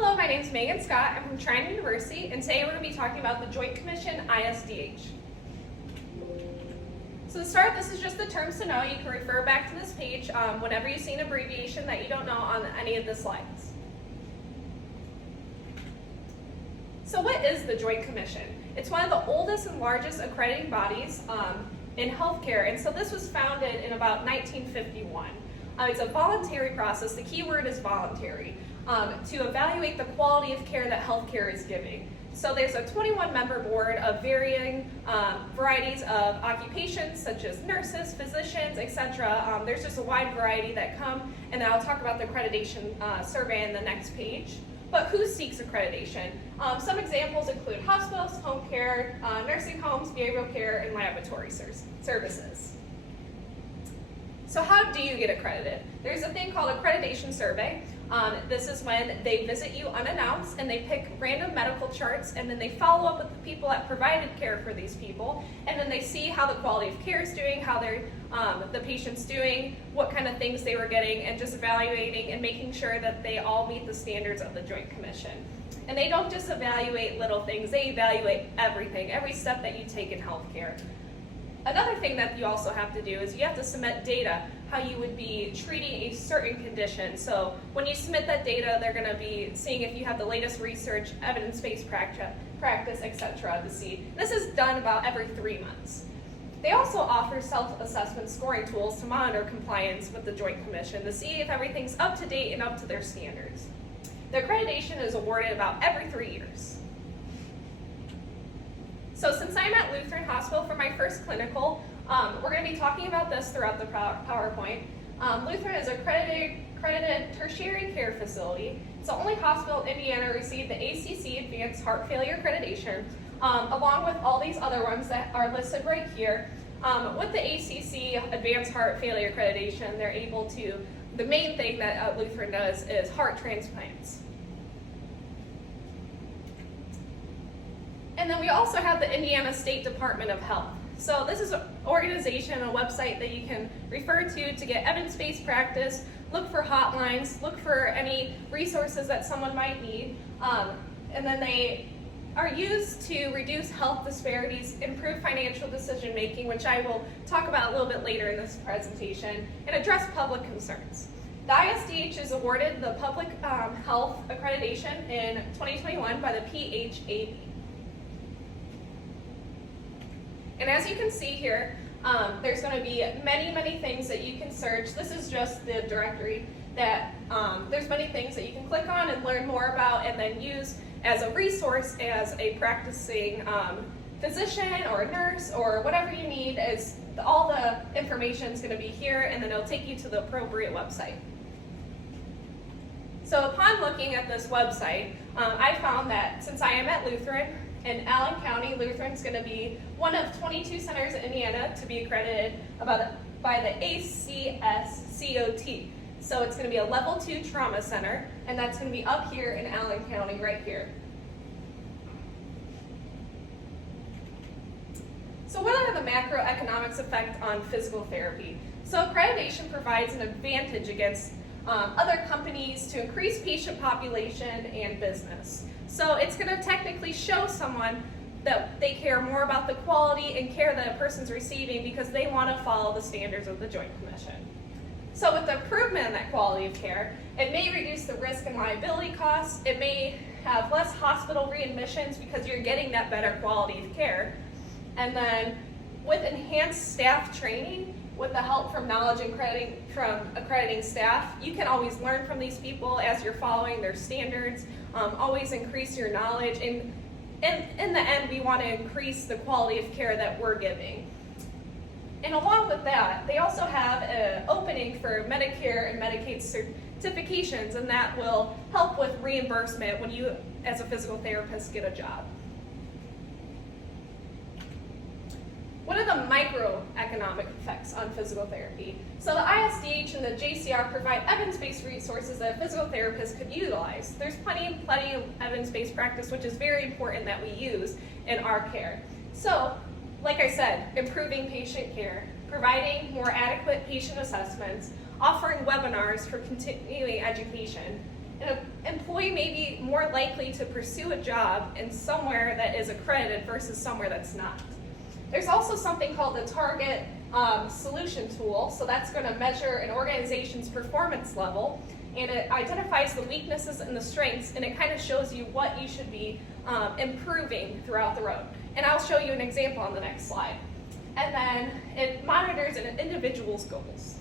Hello, my name is Megan Scott. I'm from Trine University, and today we're going to be talking about the Joint Commission, ISDH. So to start, this is just the terms to know. You can refer back to this page whenever you see an abbreviation that you don't know on any of the slides. So what is the Joint Commission? It's one of the oldest and largest accrediting bodies in healthcare, and so this was founded in about 1951. It's a voluntary process. The key word is voluntary. To evaluate the quality of care that healthcare is giving. So there's a 21-member board of varying varieties of occupations, such as nurses, physicians, etc. There's just a wide variety that come, and then I'll talk about the accreditation survey in the next page. But who seeks accreditation? Some examples include hospitals, home care, nursing homes, behavioral care, and laboratory services. So how do you get accredited? There's a thing called accreditation survey. This is when they visit you unannounced and they pick random medical charts, and then they follow up with the people that provided care for these people, and then they see how the quality of care is doing, how the patient's doing, what kind of things they were getting, and just evaluating and making sure that they all meet the standards of the Joint Commission. And they don't just evaluate little things, they evaluate everything, every step that you take in healthcare. Another thing that you also have to do is you have to submit data, how you would be treating a certain condition. So when you submit that data, they're going to be seeing if you have the latest research, evidence-based practice, etc. to see. This is done about every 3 months. They also offer self-assessment scoring tools to monitor compliance with the Joint Commission to see if everything's up to date and up to their standards. The accreditation is awarded about every 3 years. So since I'm at Lutheran Hospital for my first clinical, we're going to be talking about this throughout the PowerPoint. Lutheran is an accredited tertiary care facility. It's the only hospital in Indiana to receive the ACC Advanced Heart Failure Accreditation, along with all these other ones that are listed right here. With the ACC Advanced Heart Failure Accreditation, they're able to, the main thing that Lutheran does is heart transplants. And then we also have the Indiana State Department of Health. So this is an organization, a website that you can refer to get evidence-based practice, look for hotlines, look for any resources that someone might need. And then they are used to reduce health disparities, improve financial decision-making, which I will talk about a little bit later in this presentation, and address public concerns. The ISDH is awarded the Public Health Accreditation in 2021 by the PHAB. And as you can see here, there's going to be many things that you can search. This is just the directory that there's many things that you can click on and learn more about and then use as a resource as a practicing physician or a nurse or whatever you need. All the information is going to be here, and then it'll take you to the appropriate website. So upon looking at this website, I found that since I am at Lutheran, in Allen County, Lutheran is going to be one of 22 centers in Indiana to be accredited by the ACSCOT. So it's going to be a level 2 trauma center, and that's going to be up here in Allen County right here. So what are the macroeconomics effect on physical therapy? So accreditation provides an advantage against other companies to increase patient population and business. So it's going to technically show someone that they care more about the quality and care that a person's receiving because they want to follow the standards of the Joint Commission. So with the improvement in that quality of care, it may reduce the risk and liability costs. It may have less hospital readmissions because you're getting that better quality of care. And then with enhanced staff training, with the help from knowledge and accrediting staff, you can always learn from these people as you're following their standards, always increase your knowledge, and in the end, we want to increase the quality of care that we're giving. And along with that, they also have an opening for Medicare and Medicaid certifications, and that will help with reimbursement when you, as a physical therapist, get a job. What are the microeconomic effects on physical therapy? So the ISDH and the JCR provide evidence-based resources that a physical therapist could utilize. There's plenty of evidence-based practice, which is very important that we use in our care. So, like I said, improving patient care, providing more adequate patient assessments, offering webinars for continuing education, An employee may be more likely to pursue a job in somewhere that is accredited versus somewhere that's not. There's also something called the target solution tool. So that's going to measure an organization's performance level, and it identifies the weaknesses and the strengths, and it kind of shows you what you should be improving throughout the road. And I'll show you an example on the next slide. And then it monitors an individual's goals.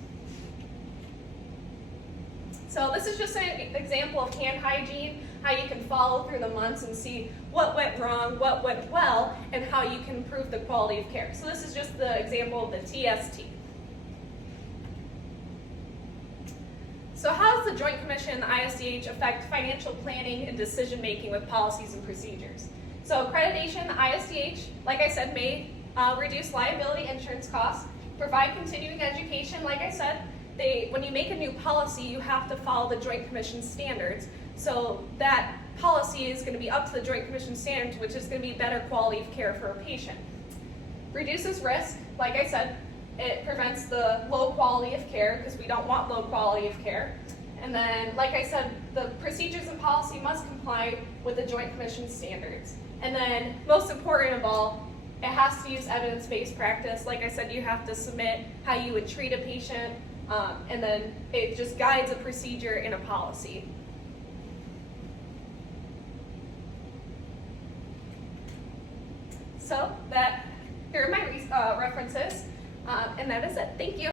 So this is just an example of hand hygiene, how you can follow through the months and see what went wrong, what went well, and how you can improve the quality of care. So this is just the example of the TST. So how does the Joint Commission and the ISDH affect financial planning and decision making with policies and procedures? So accreditation, the ISDH, like I said, may reduce liability insurance costs, provide continuing education, like I said. When you make a new policy, you have to follow the Joint Commission standards. So that policy is going to be up to the Joint Commission standards, which is going to be better quality of care for a patient. Reduces risk, like I said, it prevents the low quality of care because we don't want low quality of care. And then, like I said, the procedures and policy must comply with the Joint Commission standards. And then, most important of all, it has to use evidence-based practice. Like I said, you have to submit how you would treat a patient, and then it just guides a procedure in a policy. So here are my references, and that is it. Thank you.